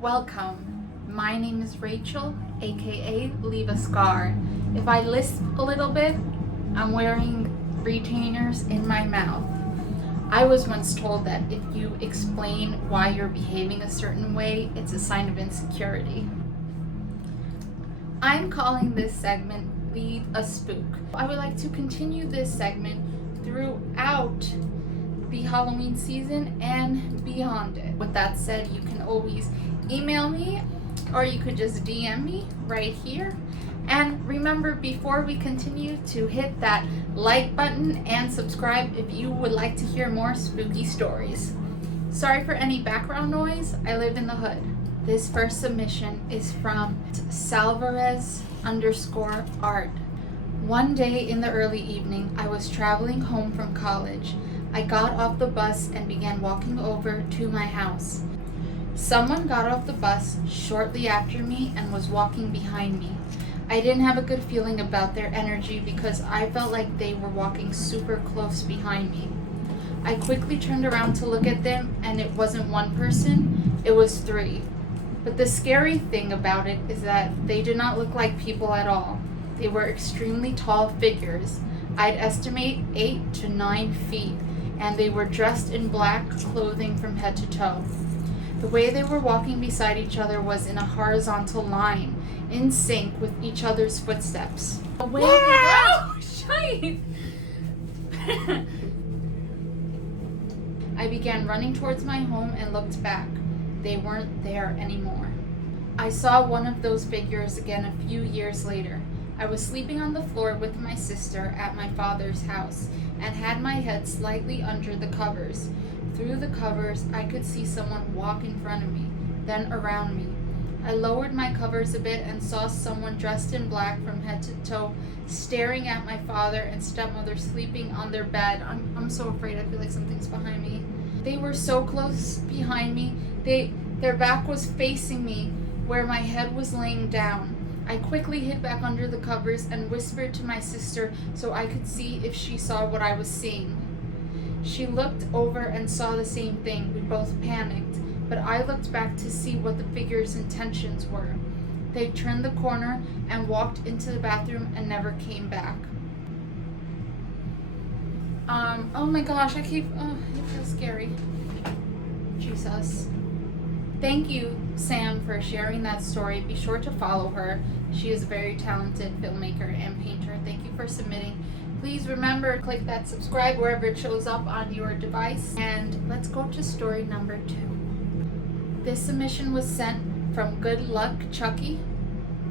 Welcome. My name is Rachel, aka Leave a Scar. If I lisp a little bit, I'm wearing retainers in my mouth. I was once told that if you explain why you're behaving a certain way, it's a sign of insecurity. I'm calling this segment Leave a Spook. I would like to continue this segment throughout the Halloween season and beyond it. With that said, you can always email me or you could just DM me right here. And remember, before we continue, to hit that like button and subscribe if you would like to hear more spooky stories. Sorry for any background noise, I live in the hood. This first submission is from Salvarez_art. One day in the early evening, I was traveling home from college. I got off the bus and began walking over to my house. Someone got off the bus shortly after me and was walking behind me. I didn't have a good feeling about their energy because I felt like they were walking super close behind me. I quickly turned around to look at them, and it wasn't one person, it was three. But the scary thing about it is that they did not look like people at all. They were extremely tall figures. I'd estimate 8 to 9 feet, and they were dressed in black clothing from head to toe. The way they were walking beside each other was in a horizontal line, in sync with each other's footsteps. Shite! I began running towards my home and looked back. They weren't there anymore. I saw one of those figures again a few years later. I was sleeping on the floor with my sister at my father's house and had my head slightly under the covers. Through the covers, I could see someone walk in front of me, then around me. I lowered my covers a bit and saw someone dressed in black from head to toe staring at my father and stepmother sleeping on their bed. I'm so afraid. I feel like something's behind me. They were so close behind me. Their back was facing me where my head was laying down. I quickly hid back under the covers and whispered to my sister so I could see if she saw what I was seeing. She looked over and saw the same thing. We both panicked, but I looked back to see what the figure's intentions were. They turned the corner and walked into the bathroom and never came back. Oh my gosh, it feels scary. Jesus. Thank you, Sam, for sharing that story. Be sure to follow her. She is a very talented filmmaker and painter. Thank you for submitting. Please remember to click that subscribe wherever it shows up on your device. And let's go to story number 2. This submission was sent from Good Luck Chucky.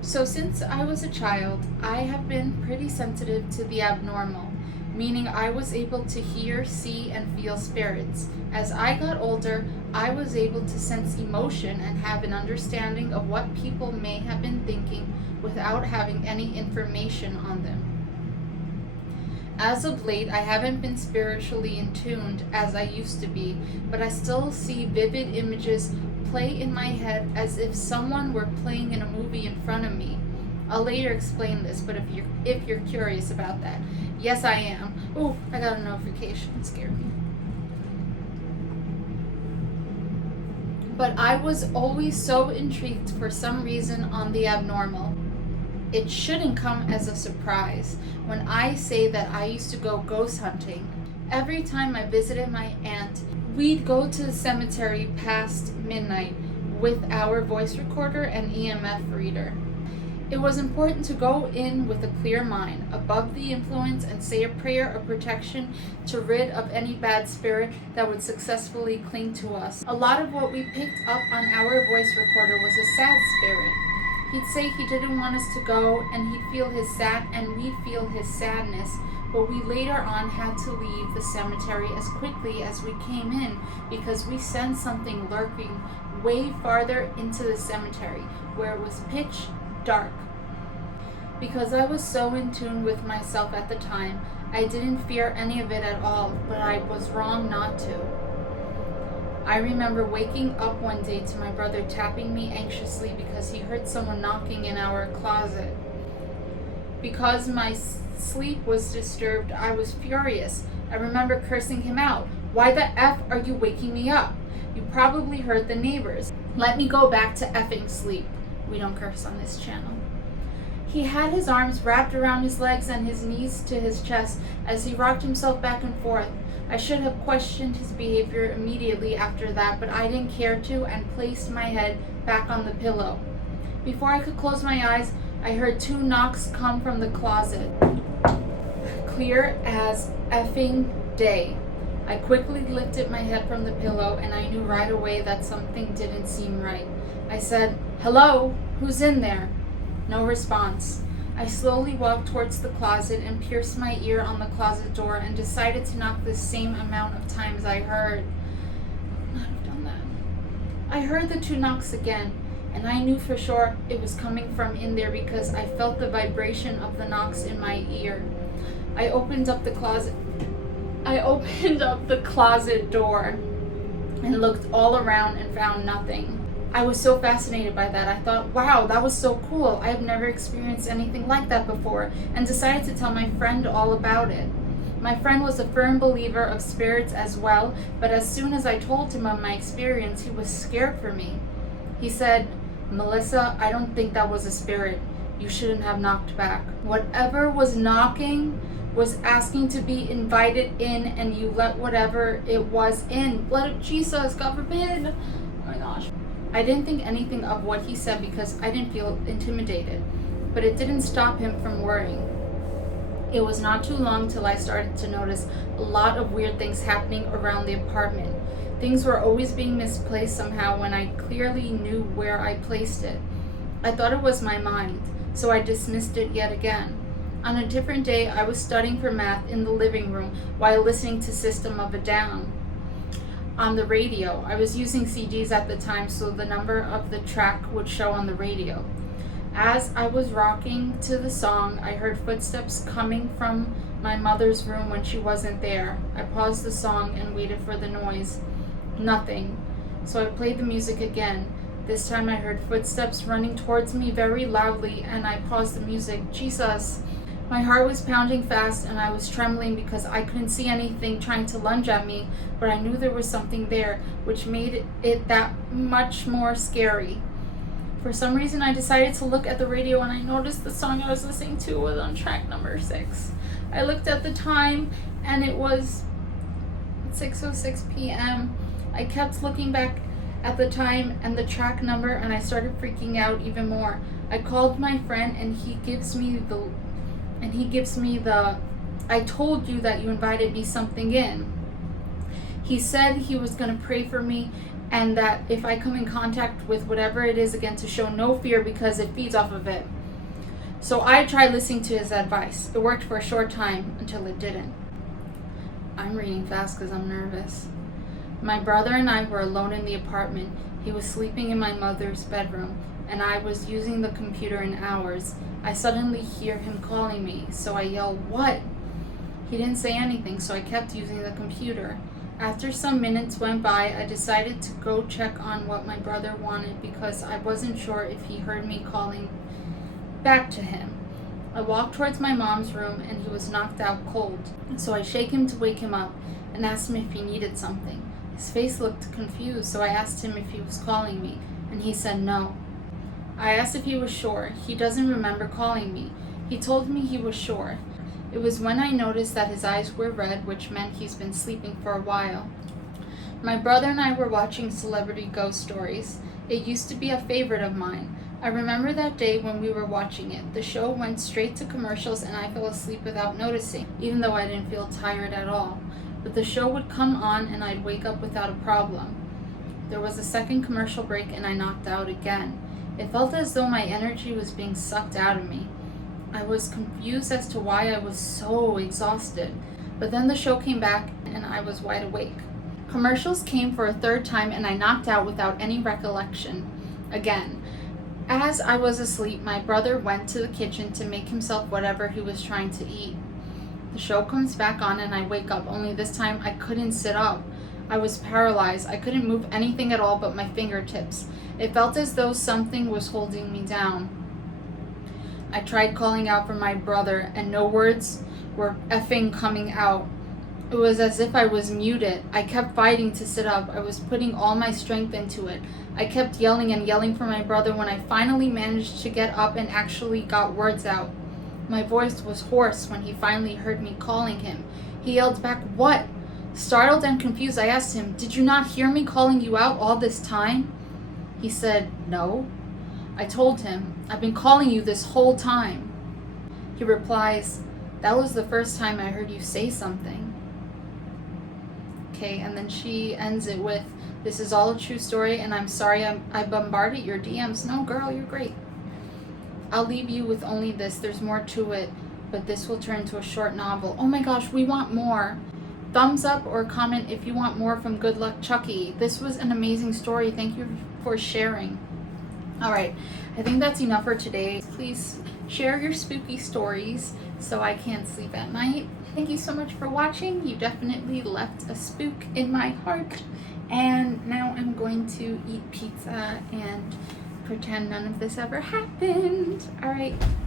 So since I was a child, I have been pretty sensitive to the abnormal, meaning I was able to hear, see, and feel spirits. As I got older, I was able to sense emotion and have an understanding of what people may have been thinking without having any information on them. As of late, I haven't been spiritually in tuned as I used to be, but I still see vivid images play in my head as if someone were playing in a movie in front of me. I'll later explain this, but if you're curious about that, yes, I am. Oh, I got a notification. It scared me. But I was always so intrigued for some reason on the abnormal. It shouldn't come as a surprise when I say that I used to go ghost hunting. Every time I visited my aunt, we'd go to the cemetery past midnight with our voice recorder and EMF reader. It was important to go in with a clear mind, above the influence, and say a prayer of protection to rid of any bad spirit that would successfully cling to us. A lot of what we picked up on our voice recorder was a sad spirit. He'd say he didn't want us to go, and he'd feel his we'd feel his sadness, but we later on had to leave the cemetery as quickly as we came in because we sensed something lurking way farther into the cemetery where it was pitch dark. Because I was so in tune with myself at the time, I didn't fear any of it at all, but I was wrong not to. I remember waking up one day to my brother tapping me anxiously because he heard someone knocking in our closet. Because my sleep was disturbed, I was furious. I remember cursing him out. "Why the F are you waking me up?" You probably heard the neighbors. Let me go back to effing sleep. We don't curse on this channel. He had his arms wrapped around his legs and his knees to his chest as he rocked himself back and forth. I should have questioned his behavior immediately after that, but I didn't care to and placed my head back on the pillow. Before I could close my eyes, I heard 2 knocks come from the closet. Clear as effing day. I quickly lifted my head from the pillow and I knew right away that something didn't seem right. I said, "Hello? Who's in there?" No response. I slowly walked towards the closet and pierced my ear on the closet door and decided to knock the same amount of times I heard. I would not have done that. I heard the 2 knocks again, and I knew for sure it was coming from in there because I felt the vibration of the knocks in my ear. I opened up the closet door and looked all around and found nothing. I was so fascinated by that. I thought, wow, that was so cool. I have never experienced anything like that before, and decided to tell my friend all about it. My friend was a firm believer of spirits as well, but as soon as I told him of my experience, he was scared for me. He said, "Melissa, I don't think that was a spirit. You shouldn't have knocked back. Whatever was knocking was asking to be invited in, and you let whatever it was in. Blood of Jesus, God forbid." Oh my gosh. I didn't think anything of what he said because I didn't feel intimidated, but it didn't stop him from worrying. It was not too long till I started to notice a lot of weird things happening around the apartment. Things were always being misplaced somehow when I clearly knew where I placed it. I thought it was my mind, so I dismissed it yet again. On a different day, I was studying for math in the living room while listening to System of a Down on the radio. I was using CDs at the time, so the number of the track would show on the radio. As I was rocking to the song, I heard footsteps coming from my mother's room when she wasn't there. I paused the song and waited for the noise. Nothing. So I played the music again. This time I heard footsteps running towards me very loudly, and I paused the music. Jesus! My heart was pounding fast and I was trembling because I couldn't see anything trying to lunge at me, but I knew there was something there, which made it that much more scary. For some reason, I decided to look at the radio and I noticed the song I was listening to was on track number 6. I looked at the time and it was 6:06 p.m. I kept looking back at the time and the track number and I started freaking out even more. I called my friend and he gives me the "I told you that you invited me something in." He said he was going to pray for me and that if I come in contact with whatever it is again to show no fear because it feeds off of it. So I tried listening to his advice. It worked for a short time until it didn't. I'm reading fast because I'm nervous. My brother and I were alone in the apartment. He was sleeping in my mother's bedroom and I was using the computer in hours. I suddenly hear him calling me, so I yell, "What?" He didn't say anything, so I kept using the computer. After some minutes went by, I decided to go check on what my brother wanted because I wasn't sure if he heard me calling back to him. I walked towards my mom's room and he was knocked out cold, so I shake him to wake him up and asked him if he needed something. His face looked confused, so I asked him if he was calling me, and he said no. I asked if he was sure. He doesn't remember calling me. He told me he was sure. It was when I noticed that his eyes were red, which meant he's been sleeping for a while. My brother and I were watching Celebrity Ghost Stories. It used to be a favorite of mine. I remember that day when we were watching it. The show went straight to commercials and I fell asleep without noticing, even though I didn't feel tired at all. But the show would come on and I'd wake up without a problem. There was a second commercial break and I knocked out again. It felt as though my energy was being sucked out of me. I was confused as to why I was so exhausted, but then the show came back and I was wide awake. Commercials came for a third time and I knocked out without any recollection again. As I was asleep, my brother went to the kitchen to make himself whatever he was trying to eat. The show comes back on and I wake up, only this time I couldn't sit up. I was paralyzed. I couldn't move anything at all but my fingertips. It felt as though something was holding me down. I tried calling out for my brother and no words were effing coming out. It was as if I was muted. I kept fighting to sit up. I was putting all my strength into it. I kept yelling and yelling for my brother when I finally managed to get up and actually got words out. My voice was hoarse when he finally heard me calling him. He yelled back, "What?" Startled and confused, I asked him, "Did you not hear me calling you out all this time?" He said, "No." I told him, "I've been calling you this whole time." He replies, "That was the first time I heard you say something." Okay, and then she ends it with, "This is all a true story, and I'm sorry I bombarded your DMs." No, girl, you're great. I'll leave you with only this. There's more to it, but this will turn into a short novel. Oh my gosh, we want more. Thumbs up or comment if you want more from Good Luck Chucky. This was an amazing story. Thank you for sharing. All right, I think that's enough for today. Please share your spooky stories so I can't sleep at night. Thank you so much for watching. You definitely left a spook in my heart. And now I'm going to eat pizza and pretend none of this ever happened. All right.